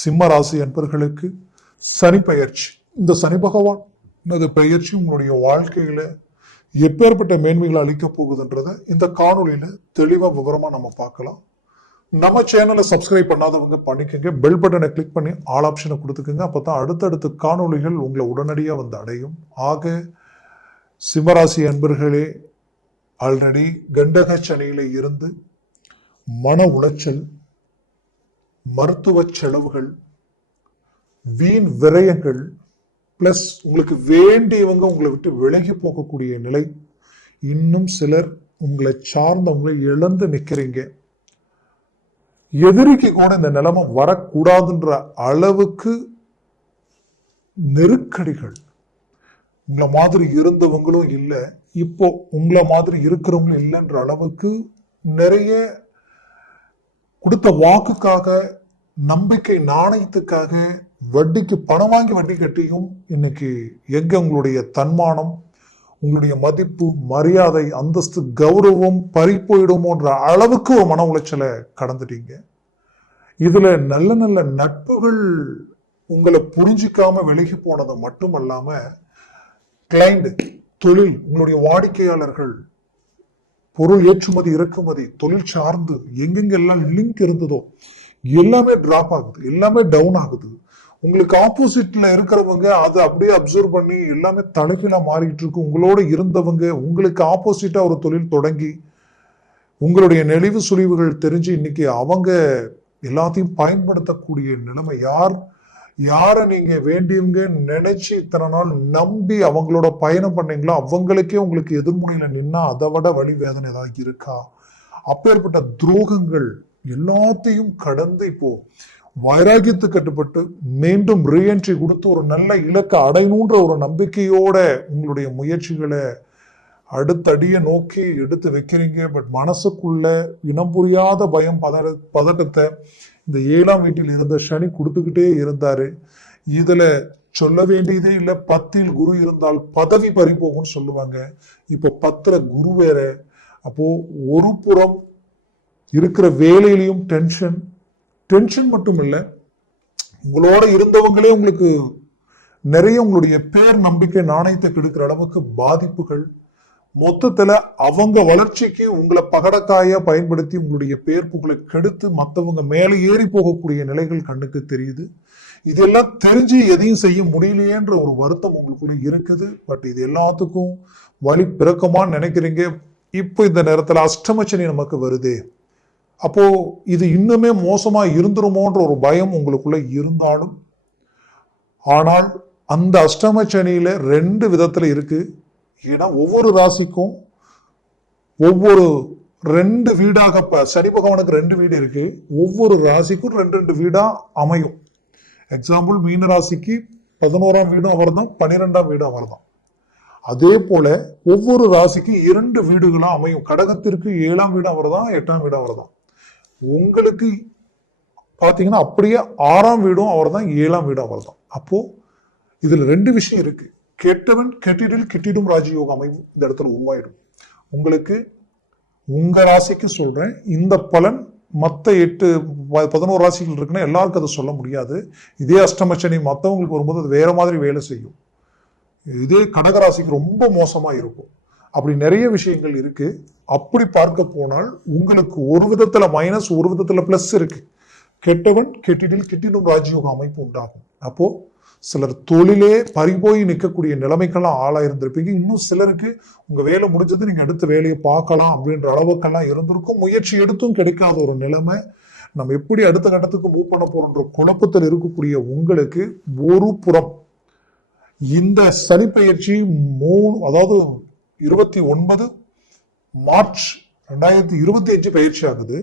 சிம்ம ராசி என்பர்களுக்கு சனி பெயர்ச்சி. இந்த சனி பகவான் இந்த பெயர்ச்சி உங்களுடைய வாழ்க்கையில எப்பேற்பட்ட மேன்மைகளை அளிக்க போகுதுன்றத இந்த காணொலியில தெளிவா விவரமா நம்ம பார்க்கலாம். நம்ம சேனலை சப்ஸ்கிரைப் பண்ணாதவங்க பண்ணிக்கோங்க. பெல் பட்டனை கிளிக் பண்ணி ஆல் ஆப்ஷனை கொடுத்துக்கோங்க. அப்பதான் அடுத்தடுத்த காணொளிகள் உங்களை உடனடியாக வந்து அடையும். ஆக சிம்மராசி அன்பர்களே ஆல்ரெடி கண்டக சனியில இருந்து மன உளைச்சல் மருத்துவ செலவுகள் வீண் விரயங்கள் பிளஸ் உங்களுக்கு வேண்டியவங்க உங்களை விட்டு விலகி போகக்கூடிய நிலை. இன்னும் சிலர் உங்களை சார்ந்தவங்களை இழந்து நிற்கிறீங்க எதிரிக்கு கூட இந்த நிலைமை வரக்கூடாதுன்ற அளவுக்கு நெருக்கடிகள். உங்களை மாதிரி இருந்தவங்களும் இல்லை இப்போ உங்களை மாதிரி இருக்கிறவங்களும் இல்லைன்ற அளவுக்கு நிறைய கொடுத்த வாக்குக்காக நம்பிக்கை நாணயத்துக்காக வட்டிக்கு பணம் வாங்கி வட்டி கட்டியும் இன்னைக்கு எங்க உங்களுடைய தன்மானம் உங்களுடைய மதிப்பு மரியாதை அந்தஸ்து கௌரவம் பறி போயிடுமோன்ற அளவுக்கு ஒரு மன உளைச்சலை கடந்துட்டீங்க. இதுல நல்ல நல்ல நட்புகள் உங்களை புரிஞ்சிக்காம விலகி போனது மட்டுமல்லாம கிளைண்ட் தொழில் உங்களுடைய வாடிக்கையாளர்கள் பொருள் ஏற்றுமதி இறக்குமதி தொழில் சார்ந்து எங்கெங்கெல்லாம் லிங்க் இருந்ததோ எல்லாமே டிராப் ஆகுது எல்லாமே டவுன் ஆகுது. உங்களுக்கு ஆப்போசிட்ல இருக்கிறவங்க அதை அப்படியே அப்சர்வ் பண்ணி எல்லாமே தலைப்பில மாறிட்டு இருக்கு. உங்களோட இருந்தவங்க உங்களுக்கு ஆப்போசிட்டா ஒரு தொழில் தொடங்கி உங்களுடைய நெளிவு சுழிவுகள் தெரிஞ்சு இன்னைக்கு அவங்க எல்லாத்தையும் பயன்படுத்தக்கூடிய நிலைமை யார்? யாரை நீங்க வேண்டியவங்க நினைச்சு இத்தனை நாள் நம்பி அவங்களோட பயணம் பண்ணீங்களோ அவங்களுக்கே உங்களுக்கு எதிர்முனையில நின்னா அதை விட வழி வேதனை ஏதாவது இருக்கா? அப்பேற்பட்ட துரோகங்கள் எல்லாத்தையும் கடந்து இப்போ வைராகியத்து கட்டுப்பட்டு மீண்டும் ரீஎன்ட்ரி கொடுத்து ஒரு நல்ல இலக்கை அடையணுன்ற ஒரு நம்பிக்கையோட உங்களுடைய முயற்சிகளை அடுத்தடியை நோக்கி எடுத்து வைக்கிறீங்க. பட் மனசுக்குள்ள இனம் புரியாத பயம் பதற பதட்டத்தை இந்த ஏழாம் வீட்டில் இருந்த சனி கொடுத்துக்கிட்டே இருந்தார். இதில் சொல்ல வேண்டியதே இல்லை. பத்தில் குரு இருந்தால் பதவி பறி போகும்னு சொல்லுவாங்க. இப்போ பத்துல குரு வேற. அப்போது ஒரு புறம் இருக்கிற வேலையிலையும் டென்ஷன் டென்ஷன் மட்டும் இல்லை. உங்களோட இருந்தவங்களே உங்களுக்கு நிறைய உங்களுடைய பேர் நம்பிக்கை நாணயத்தை கெடுக்கிற அளவுக்கு பாதிப்புகள் மொத்தத்துல அவங்க வளர்ச்சிக்கு உங்களை பகடக்காய பயன்படுத்தி உங்களுடைய பேர் புகழை கெடுத்து மற்றவங்க மேலே ஏறி போகக்கூடிய நிலைகள் கண்ணுக்கு தெரியுது. இதெல்லாம் தெரிஞ்சு எதையும் செய்ய முடியலையேன்ற ஒரு வருத்தம் உங்களுக்குள்ள இருக்குது. பட் இது எல்லாத்துக்கும் வழி பிறக்கமான்னு நினைக்கிறீங்க. இப்போ இந்த நேரத்தில் அஷ்டமச்சனி நமக்கு வருதே. அப்போ இது இன்னுமே மோசமா இருந்துருமோன்ற ஒரு பயம் உங்களுக்குள்ள இருந்தாலும் ஆனால் அந்த அஷ்டமச்சனியில ரெண்டு விதத்துல இருக்கு. ஏன்னா ஒவ்வொரு ராசிக்கும் ஒவ்வொரு ரெண்டு வீடாக இப்போ சனி பகவானுக்கு ரெண்டு வீடு இருக்கு. ஒவ்வொரு ராசிக்கும் ரெண்டு ரெண்டு வீடா அமையும். எக்ஸாம்பிள் மீன ராசிக்கு பதினோராம் வீடும் அவர்தான் பன்னிரெண்டாம் வீடும் அவர்தான் அதே போல ஒவ்வொரு ராசிக்கும் இரண்டு வீடுகளாக அமையும். கடகத்திற்கு ஏழாம் வீடு அவர்தான் எட்டாம் வீடு அவர்தான் உங்களுக்கு பார்த்தீங்கன்னா அப்படியே ஆறாம் வீடும் அவர்தான் ஏழாம் வீடும் அவர்தான் அப்போ இதில் ரெண்டு விஷயம் இருக்கு. கெட்டவன் கெட்டிடில் கிட்டிடும் ராஜயோக அமைவு இந்த இடத்துல உருவாயிடும். உங்களுக்கு உங்க ராசிக்கு சொல்றேன் இந்த பலன் மற்ற எட்டு ப- பதினோரு ராசிகள் இருக்குன்னா எல்லாருக்கும் அதை சொல்ல முடியாது. இதே அஷ்டமச்சனி மற்றவங்களுக்கு வரும்போது அது வேற மாதிரி வேலை செய்யும். இதே கடகராசிக்கு ரொம்ப மோசமாக இருக்கும். அப்படி நிறைய விஷயங்கள் இருக்கு. அப்படி பார்க்க போனால் உங்களுக்கு ஒரு விதத்துல மைனஸ் ஒரு விதத்துல பிளஸ் இருக்கு. கெட்டவன் கெட்டிடில் கெட்டிடும் ராஜயோக அமைப்பு உண்டாகும். அப்போ சிலர் தொழிலே பறிபோய் நிற்கக்கூடிய நிலைமைக்கெல்லாம் ஆளாக இருந்திருப்பீங்க இன்னும் சிலருக்கு உங்கள் வேலை முடிஞ்சது நீங்கள் அடுத்த வேலையை பார்க்கலாம் அப்படின்ற அளவுக்கெல்லாம் இருந்திருக்கும். முயற்சி எடுத்தும் கிடைக்காத ஒரு நிலைமை. நம்ம எப்படி அடுத்த கட்டத்துக்கு மூவ் பண்ண போகிறோன்ற குழப்பத்தில் இருக்கக்கூடிய உங்களுக்கு ஒரு புறம். இந்த சனிப்பயிற்சி மூணு அதாவது இருபத்தி ஒன்பது மார்ச் ரெண்டாயிரத்தி இருபத்தி அஞ்சு பயிற்சி ஆகுது.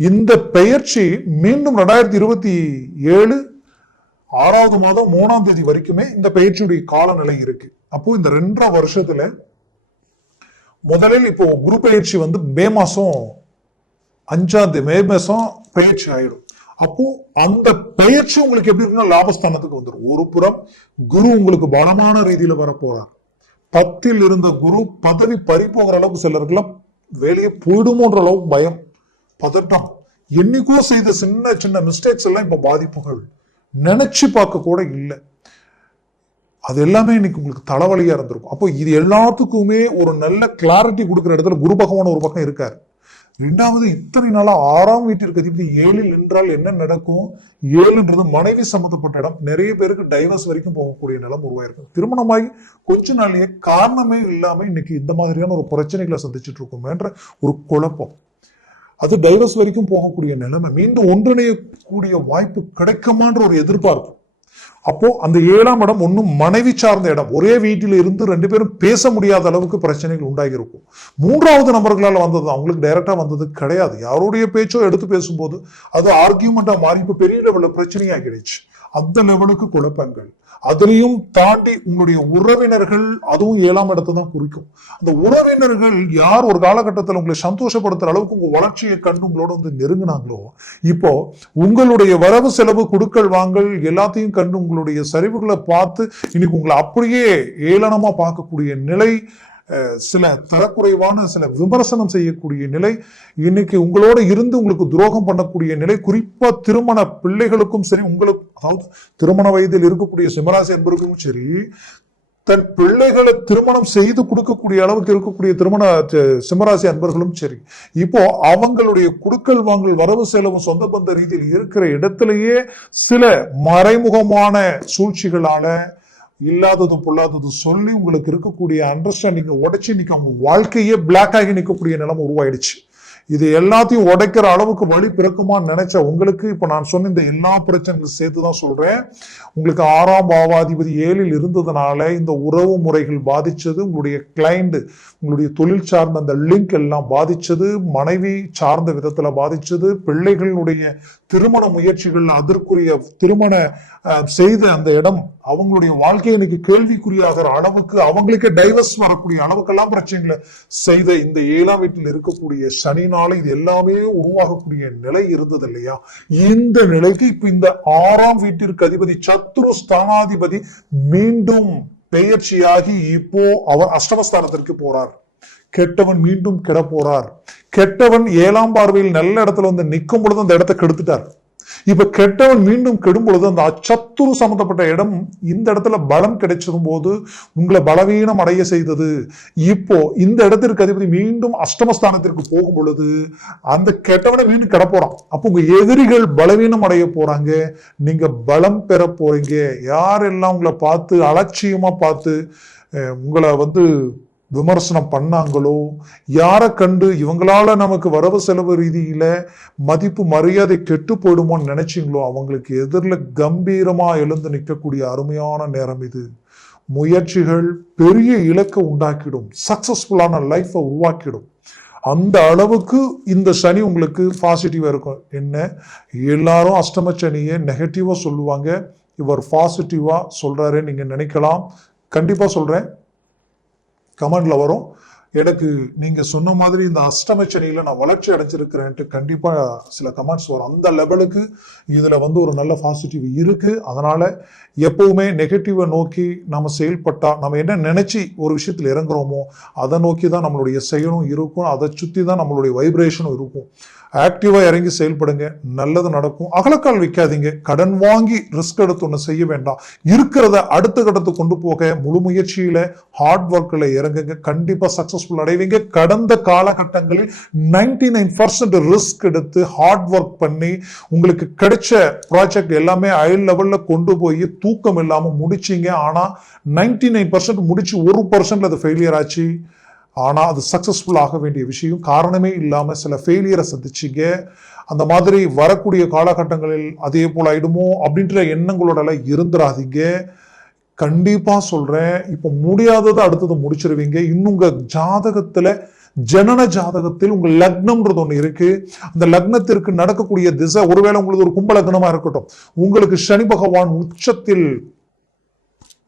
இந்த பயிற்சி மீண்டும் ரெண்டாயிரத்தி இருபத்தி ஏழு ஆறாவது மாதம் மூணாம் தேதி வரைக்குமே இந்த பயிற்சியுடைய காலநிலை இருக்கு. அப்போ இந்த ரெண்டரை வருஷத்துல முதலில் இப்போ குரு பயிற்சி வந்து மே மாசம் அஞ்சாம் தேதி மே மாசம் பயிற்சி ஆயிடும். அப்போ அந்த பயிற்சி உங்களுக்கு எப்படி இருக்குன்னா லாபஸ்தானத்துக்கு வந்துடும் ஒரு புறம் குரு உங்களுக்கு பலமான ரீதியில வர போறார் பத்தில் இருந்த குரு பதவி பறி போகிற அளவுக்கு சிலருக்குலாம் வேலையை போயிடுமோன்ற அளவுக்கு பயம் பதட்டம். என்னைக்கோ செய்த சின்ன சின்ன மிஸ்டேக்ஸ் எல்லாம் இப்ப பாதிப்புகள். நினச்சி பார்க்க கூட இல்லை. அது எல்லாமே இன்னைக்கு உங்களுக்கு தலைவலியாக இருந்திருக்கும். அப்போ இது எல்லாத்துக்குமே ஒரு நல்ல கிளாரிட்டி கொடுக்குற இடத்துல குரு பகவான் ஒரு பக்கம் இருக்கார். ரெண்டாவது இத்தனை நாளாக ஆறாம் வீட்டிற்கு அதிபதி ஏழில் என்றால் என்ன நடக்கும்? ஏழுன்றது மனைவி சம்மந்தப்பட்ட இடம். நிறைய பேருக்கு டைவர்ஸ் வரைக்கும் போகக்கூடிய நிலம் உருவாயிருக்கும். திருமணமாகி கொஞ்ச நாளையே காரணமே இல்லாமல் இன்னைக்கு இந்த மாதிரியான ஒரு பிரச்சனைகளை சந்திச்சுட்டு இருக்கோமேன்ற ஒரு குழப்பம். அது டைவர்ஸ் வரைக்கும் போகக்கூடிய நிலைமை மீண்டும் ஒன்றிணையக்கூடிய வாய்ப்பு கிடைக்குமான்ற ஒரு எதிர்பார்ப்பு. அப்போ அந்த ஏழாம் இடம் ஒன்றும் மனைவி சார்ந்த இடம். ஒரே வீட்டில் இருந்து ரெண்டு பேரும் பேச முடியாத அளவுக்கு பிரச்சனைகள் உண்டாகி இருக்கும் மூன்றாவது நபர்களால் வந்தது அவங்களுக்கு டைரக்டாக வந்தது கிடையாது. யாருடைய பேச்சோ எடுத்து பேசும்போது அது ஆர்கியூமெண்ட்டாக மாறி இப்போ பெரிய லெவலில் பிரச்சனையாகிடுச்சு. அந்த லெவலுக்கு குழப்பங்கள். அதுலேயும் தாண்டி உங்களுடைய உறவினர்கள் அதுவும் ஏழாம் இடத்தை தான் குறிக்கும். அந்த உறவினர்கள் யார் ஒரு காலகட்டத்தில் உங்களை சந்தோஷப்படுத்துற அளவுக்கு உங்க வளர்ச்சியை கண்டு உங்களோட வந்து நெருங்கினாங்களோ இப்போ உங்களுடைய வரவு செலவு குடுக்கல் வாங்கல் எல்லாத்தையும் கண்டு உங்களுடைய சரிவுகளை பார்த்து இன்னைக்கு உங்களை அப்படியே ஏளனமா பார்க்கக்கூடிய நிலை சில தரக்குறைவான சில விமர்சனம் செய்யக்கூடிய நிலை இன்னைக்கு உங்களோட இருந்து உங்களுக்கு துரோகம் பண்ணக்கூடிய நிலை குறிப்பா திருமண பிள்ளைகளுக்கும் சரி உங்களுக்கு அதாவது திருமண வயதில் இருக்கக்கூடிய சிம்மராசி என்பவர்களுக்கும் சரி தன் பிள்ளைகளை திருமணம் செய்து கொடுக்கக்கூடிய அளவுக்கு இருக்கக்கூடிய திருமண சிம்மராசி அன்பர்களும் சரி இப்போ அவங்களுடைய குடுக்கல் வாங்கல் வரவு செலவு சொந்த பந்த ரீதியில் இருக்கிற இடத்திலேயே சில மறைமுகமான சூழ்ச்சிகளால இல்லாததும் பொல்லாததும் சொல்லி உங்களுக்கு இருக்கக்கூடிய அண்டர்ஸ்டாண்டிங்கை உடச்சி இன்னைக்கு அவங்க வாழ்க்கையே பிளாக் ஆகி நிற்கக்கூடிய நிலைமை உருவாயிடுச்சு. இது எல்லாத்தையும் உடைக்கிற அளவுக்கு வழி பிறக்குமான்னு நினைச்ச உங்களுக்கு இப்ப நான் சொன்ன இந்த எல்லா பிரச்சனைகளும் சேர்த்து தான் சொல்றேன். உங்களுக்கு ஆறாம் பாவாதிபதி ஏழில் இருந்ததுனால இந்த உறவு முறைகள் பாதிச்சது உங்களுடைய கிளைண்ட் உங்களுடைய தொழில் சார்ந்த அந்த லிங்க் எல்லாம் பாதிச்சது மனைவி சார்ந்த விதத்துல பாதிச்சது பிள்ளைகளுடைய திருமண முயற்சிகள் அதற்குரிய திருமண செய்த அந்த இடம் அவங்களுடைய வாழ்க்கை இன்னைக்கு கேள்விக்குறியாகிற அளவுக்கு அவங்களுக்கே டைவர்ஸ் வரக்கூடிய அளவுக்கெல்லாம் பிரச்சனைகளை செய்த இந்த ஏழாம் வீட்டில் இருக்கக்கூடிய சனினால இது எல்லாமே உருவாகக்கூடிய நிலை இருந்தது இல்லையா? இந்த நிலைக்கு இப்ப இந்த ஆறாம் வீட்டிற்கு அதிபதி சத்ரு ஸ்தானாதிபதி மீண்டும் பெயர்ச்சியாகி இப்போ அவர் அஷ்டமஸ்தானத்திற்கு போறார். கெட்டவன் மீண்டும் கெட போறார். கெட்டவன் ஏழாம் பார்வையில் நல்ல இடத்துல வந்து நிற்கும் பொழுது அந்த இடத்தை கெடுத்துட்டார். இப்ப கெட்டவன் மீண்டும் கெடும் பொழுது அந்த அச்சத்துரு சம்பந்தப்பட்ட இடம் இந்த இடத்துல பலம் கிடைச்சிடும் போது உங்களை பலவீனம் அடைய செய்தது. இப்போ இந்த இடத்திற்கு அதிபதி மீண்டும் அஷ்டமஸ்தானத்திற்கு போகும் பொழுது அந்த கெட்டவனை மீண்டும் கெட போறான் அப்போ உங்க எதிரிகள் பலவீனம் அடைய போறாங்க. நீங்க பலம் பெற போறீங்க. யாரெல்லாம் உங்களை பார்த்து அலட்சியமா பார்த்து அஹ், உங்களை வந்து விமர்சனம் பண்ணாங்களோ? யாரை கண்டு இவங்களால நமக்கு வரவு செலவு ரீதியில மதிப்பு மரியாதை கெட்டு போயிடுமோன்னு நினைச்சிங்களோ? அவங்களுக்கு எதிரில் கம்பீரமா எழுந்து நிற்கக்கூடிய அருமையான நேரம் இது. முயற்சிகள் பெரிய இலக்கை உண்டாக்கிடும். சக்சஸ்ஃபுல்லான லைஃப்பை உருவாக்கிடும். அந்த அளவுக்கு இந்த சனி உங்களுக்கு பாசிட்டிவா இருக்கும். என்ன? எல்லாரும் அஷ்டம சனியை நெகட்டிவா சொல்லுவாங்க. இவர் பாசிட்டிவா சொல்றாரு நீங்க நினைக்கலாம். கண்டிப்பா சொல்றேன். கமெண்டில் வரும். எனக்கு நீங்கள் சொன்ன மாதிரி இந்த அஷ்டமச்சனியில நான் வளர்ச்சி அடைஞ்சிருக்கிறேன்ட்டு கண்டிப்பாக சில கமெண்ட்ஸ் வரும். அந்த லெவலுக்கு இதில் வந்து ஒரு நல்ல பாசிட்டிவ் இருக்குது அதனால் எப்போவுமே நெகட்டிவை நோக்கி நம்ம செயல்பட்டால் நம்ம என்ன நினச்சி ஒரு விஷயத்தில் இறங்குறோமோ அதை நோக்கி தான் நம்மளுடைய செயலும் இருக்கும். அதை சுற்றி தான் நம்மளுடைய வைப்ரேஷனும் இருக்கும். ஆக்டிவாக இறங்கி செயல்படுங்க நல்லது நடக்கும். அகலக்கால் வைக்காதீங்க கடன் வாங்கி ரிஸ்க் எடுத்து ஒன்று செய்ய வேண்டாம். இருக்கிறத அடுத்த கட்டத்துக்கு கொண்டு போக முழு முயற்சியில் ஹார்ட் ஒர்க்கில் இறங்குங்க. கண்டிப்பாக சக்ஸஸ்ஃபுல் அடைவீங்க. கடந்த காலகட்டங்களில் நைன்டி நைன் பர்சன்ட் ரிஸ்க் எடுத்து ஹார்ட் ஒர்க் பண்ணி உங்களுக்கு கிடைச்ச ப்ராஜெக்ட் எல்லாமே அயல் லெவலில் கொண்டு போய் தூக்கம் இல்லாமல் முடிச்சிங்க. ஆனால் நைன்டி நைன் பர்சன்ட் முடிச்சு ஒரு பர்சன்ட் அது ஃபெயிலியர் ஆச்சு. ஆனால் அது சக்ஸஸ்ஃபுல் ஆக வேண்டிய விஷயம். காரணமே இல்லாமல் சில ஃபெயிலியரை சந்திச்சிங்க. அந்த மாதிரி வரக்கூடிய காலகட்டங்களில் அதே போல் ஆகிடுமோ அப்படின்ற எண்ணங்களோடலாம் இருந்துடாதீங்க கண்டிப்பாக சொல்கிறேன் இப்போ முடியாததை அடுத்தது முடிச்சிருவீங்க. இன்னும் உங்கள் ஜாதகத்தில் ஜனன ஜாதகத்தில் உங்கள் லக்னம்ன்றது ஒன்று இருக்கு. அந்த லக்னத்திற்கு நடக்கக்கூடிய திசை ஒருவேளை உங்களுக்கு ஒரு கும்ப லக்னமாக இருக்கட்டும். உங்களுக்கு சனி பகவான் உச்சத்தில்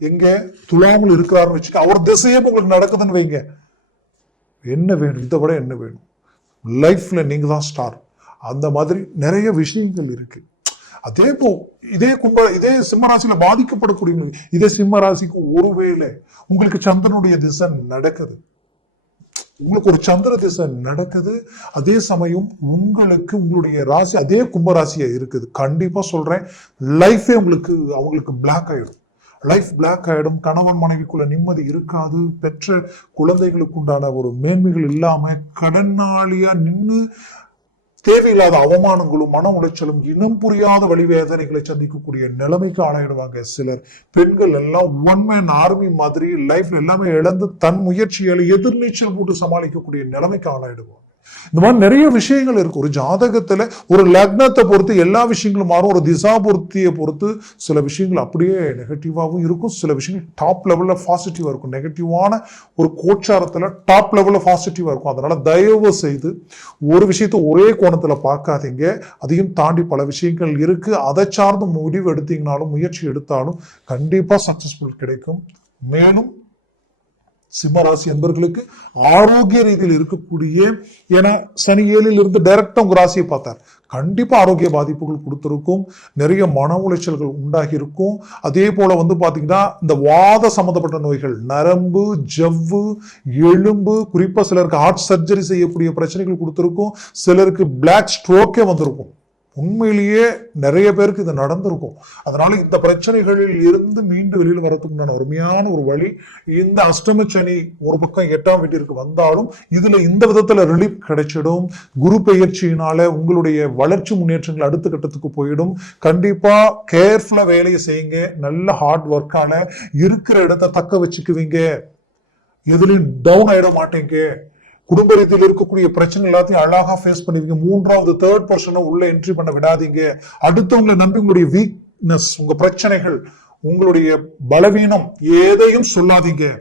எங்கே துலாமல் இருக்கிறாருன்னு வச்சுக்க அவர் திசையே உங்களுக்கு நடக்குதுன்னு வைங்க. என்ன வேணும்? இதை விட என்ன வேணும்? லைஃப்பில் நீங்கள் தான் ஸ்டார் அந்த மாதிரி நிறைய விஷயங்கள் இருக்குது அதே போ இதே கும்ப இதே சிம்மராசியில் பாதிக்கப்படக்கூடிய இதே சிம்மராசிக்கு ஒருவேளை உங்களுக்கு சந்திரனுடைய திசை நடக்குது. உங்களுக்கு ஒரு சந்திர திசை நடக்குது. அதே சமயம் உங்களுக்கு உங்களுடைய ராசி அதே கும்பராசியாக இருக்குது. கண்டிப்பாக சொல்கிறேன் லைஃபே உங்களுக்கு அவங்களுக்கு பிளாக் ஆகிடும் லைஃப் பிளாக் ஆகிடும் கணவன் மனைவிக்குள்ள நிம்மதி இருக்காது. பெற்ற குழந்தைகளுக்கு உண்டான ஒரு மேன்மைகள் இல்லாம கடனாளியா நின்று தேவையில்லாத அவமானங்களும் மன உளைச்சலும் இனம் புரியாத வழிவேதனைகளை சந்திக்கக்கூடிய நிலைமைக்கு ஆளாயிடுவாங்க சிலர். பெண்கள் எல்லாம் ஒன் மேன் ஆர்மி மாதிரி லைஃப்ல எல்லாமே இழந்து தன் முயற்சிகளை எதிர்நீச்சல் போட்டு சமாளிக்கக்கூடிய நிலைமைக்கு ஆளாயிடுவாங்க. இந்த மாதிரி நிறைய விஷயங்கள் இருக்கு. ஒரு ஜாதகத்துல ஒரு லக்னத்தை பொறுத்து எல்லா விஷயங்களும் மாறும். ஒரு திசா பொருத்தியை பொறுத்து சில விஷயங்கள் அப்படியே நெகட்டிவாகவும் இருக்கும். சில விஷயங்கள் டாப் லெவல்ல பாசிட்டிவா இருக்கும். நெகட்டிவான ஒரு கோச்சாரத்துல டாப் லெவல்ல பாசிட்டிவா இருக்கும். அதனால தயவு செய்து ஒரு விஷயத்தை ஒரே கோணத்துல பார்க்காதீங்க. அதையும் தாண்டி பல விஷயங்கள் இருக்கு. அதை சார்ந்து முடிவு எடுத்தீங்கனாலும் முயற்சி எடுத்தாலும் கண்டிப்பா சக்சஸ்ஃபுல் கிடைக்கும். மேலும் சிம்மராசி என்பர்களுக்கு ஆரோக்கிய ரீதியில் இருக்கக்கூடிய ஏன்னா சனி ஏழில் இருந்து டைரக்டா உங்க ராசியை பார்த்தார். கண்டிப்பா ஆரோக்கிய பாதிப்புகள் கொடுத்திருக்கும். நிறைய மன உளைச்சல்கள் உண்டாகி இருக்கும் அதே போல வந்து பாத்தீங்கன்னா இந்த வாத சம்பந்தப்பட்ட நோய்கள் நரம்பு ஜவ்வு எலும்பு குறிப்பா சிலருக்கு ஹார்ட் சர்ஜரி செய்யக்கூடிய பிரச்சனைகள் கொடுத்திருக்கும். சிலருக்கு பிளாக் ஸ்ட்ரோக்கே வந்திருக்கும். உண்மையிலேயே நிறைய பேருக்கு இது நடந்திருக்கும். அதனால இந்த பிரச்சனைகளில் இருந்து மீண்டு வெளியில் வரதுக்குண்டான அருமையான ஒரு வழி இந்த அஷ்டம சனி ஒரு பக்கம் எட்டாம் வீட்டிற்கு வந்தாலும் இதுல இந்த விதத்துல ரிலீஃப் கிடைச்சிடும். குரு பயிற்சியினால உங்களுடைய வளர்ச்சி முன்னேற்றங்கள் அடுத்த கட்டத்துக்கு போயிடும். கண்டிப்பா கேர்ஃபுல்லா வேலையை செய்யுங்க. நல்ல ஹார்ட் ஒர்க்கான இருக்கிற இடத்த தக்க வச்சுக்குவீங்க. எதுலையும் டவுன் ஆயிட மாட்டேங்க. குடும்ப ரீதியில் இருக்கக்கூடிய பிரச்சனை எல்லாத்தையும் அழகா ஃபேஸ் பண்ணுவீங்க மூன்றாவது தேர்ட் பர்சனை உள்ள என்ட்ரி பண்ண விடாதீங்க. அடுத்தவங்களை நம்பி உங்களுடைய வீக்னஸ் உங்க பிரச்சனைகள் உங்களுடைய பலவீனம் எதையும் சொல்லாதீங்க.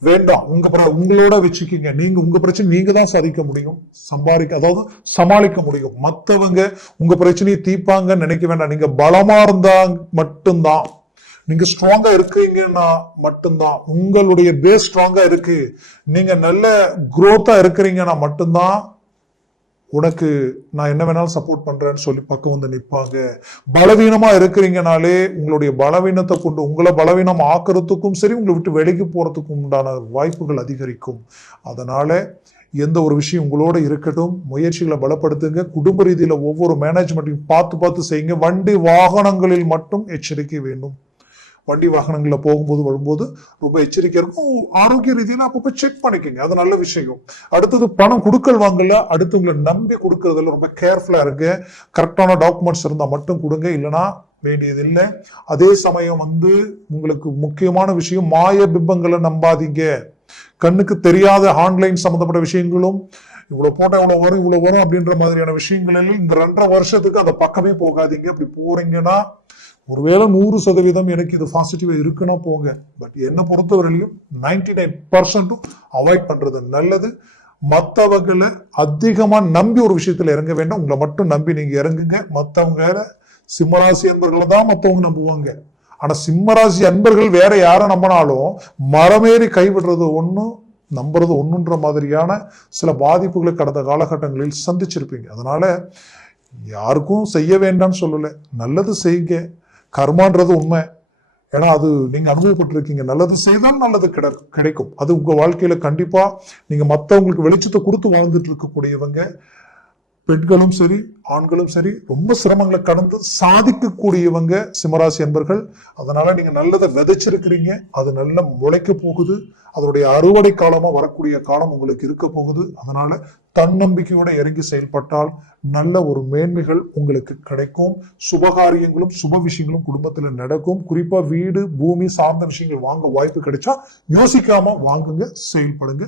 வேண்டாம். உங்க பிர- உங்களோட வச்சுக்கீங்க. நீங்க உங்க பிரச்சனை நீங்க தான் சாதிக்க முடியும். சம்பாதிக்க அதாவது சமாளிக்க முடியும். மற்றவங்க உங்க பிரச்சனையை தீர்ப்பாங்கன்னு நினைக்க வேண்டாம். நீங்க பலமா இருந்தா மட்டும்தான். நீங்க ஸ்ட்ராங்கா இருக்கீங்கன்னா மட்டும்தான். உங்களுடைய பேஸ் ஸ்ட்ராங்கா இருக்கு. நீங்க நல்ல குரோத்தா இருக்கிறீங்கன்னா மட்டும்தான் உனக்கு நான் என்ன வேணாலும் சப்போர்ட் பண்றேன்னு சொல்லி பக்கம் வந்து நிற்பாங்க பலவீனமா இருக்கிறீங்கனாலே உங்களுடைய பலவீனத்தை கொண்டு உங்களை பலவீனம் ஆக்குறதுக்கும் சரி உங்களை விட்டு வெளிக்கு போறதுக்கும் உண்டான வாய்ப்புகள் அதிகரிக்கும். அதனால எந்த ஒரு விஷயம் உங்களோட இருக்கட்டும் முயற்சிகளை பலப்படுத்துங்க. குடும்ப ரீதியில ஒவ்வொரு மேனேஜ்மெண்ட்டையும் பார்த்து பார்த்து செய்யுங்க. வண்டி வாகனங்களில் மட்டும் எச்சரிக்கை வேண்டும். வண்டி வாகனங்களில் போகும்போது வரும்போது ரொம்ப எச்சரிக்கை இருக்கும். ஆரோக்கிய ரீதியில் அப்பப்போ செக் பண்ணிக்கோங்க. அது நல்ல விஷயம். அடுத்தது பணம் கொடுக்கல் வாங்கல அடுத்தவங்களை நம்பி கொடுக்கறதுல ரொம்ப கேர்ஃபுல்லாக இருங்க. கரெக்டான டாக்குமெண்ட்ஸ் இருந்தால் மட்டும் கொடுங்க. இல்லைன்னா வேண்டியதில்லை. அதே சமயம் வந்து உங்களுக்கு முக்கியமான விஷயம் மாய பிம்பங்களை நம்பாதீங்க. கண்ணுக்கு தெரியாத ஆன்லைன் சம்மந்தப்பட்ட விஷயங்களும் இவ்வளவு போட்டா இவ்வளவு வரும் இவ்வளவு வரும் அப்படின்ற மாதிரியான விஷயங்களில் இந்த ரெண்டரை வருஷத்துக்கு அந்த பக்கமே போகாதீங்க. அப்படி போறீங்கன்னா ஒருவேளை நூறு சதவீதம் எனக்கு இது பாசிட்டிவாக இருக்குன்னா போங்க. பட் என்னை பொறுத்தவரையிலும் நைன்டி நைன் பர்சன்ட்டும் அவாய்ட் பண்ணுறது நல்லது. மற்றவங்களை அதிகமாக நம்பி ஒரு விஷயத்தில் இறங்க வேண்டாம். உங்களை மட்டும் நம்பி நீங்கள் இறங்குங்க. மற்றவங்க சிம்மராசி அன்பர்களை தான் மற்றவங்க நம்புவாங்க. ஆனால் சிம்மராசி அன்பர்கள் வேற யாரை நம்பினாலும் மரமேறி கைவிடுறது ஒன்றும் நம்புறது ஒன்றுன்ற மாதிரியான சில பாதிப்புகளை கடந்த காலகட்டங்களில் சந்திச்சிருப்பீங்க. அதனால யாருக்கும் செய்ய வேண்டாம்னு சொல்லலை. நல்லது செய்யுங்க. கர்மான்றது உண்மை. ஏன்னா அது நீங்க அனுபவப்பட்டிருக்கீங்க. நல்லது செய்தால் நல்லது கிட கிடைக்கும். அது உங்க வாழ்க்கையில கண்டிப்பா நீங்க மத்தவங்களுக்கு வெளிச்சத்தை கொடுத்து வாழ்ந்துட்டு இருக்கக்கூடியவங்க பெண்களும் சரி ஆண்களும் சரி ரொம்ப சிரமங்களை கடந்து சாதிக்கக்கூடியவங்க சிம்மராசி என்பர்கள் அதனால நீங்க நல்லதை விதைச்சிருக்கிறீங்க. அது நல்ல முளைக்க போகுது. அதனுடைய அறுவடை காலமா வரக்கூடிய காலம் உங்களுக்கு இருக்க போகுது. அதனால தன்னம்பிக்கையோட இறங்கி செயல்பட்டால் நல்ல ஒரு மேன்மைகள் உங்களுக்கு கிடைக்கும். சுபகாரியங்களும் சுப விஷயங்களும் குடும்பத்துல நடக்கும். குறிப்பா வீடு பூமி சார்ந்த விஷயங்கள் வாங்க வாய்ப்பு கிடைச்சா யோசிக்காம வாங்குங்க செயல்படுங்க.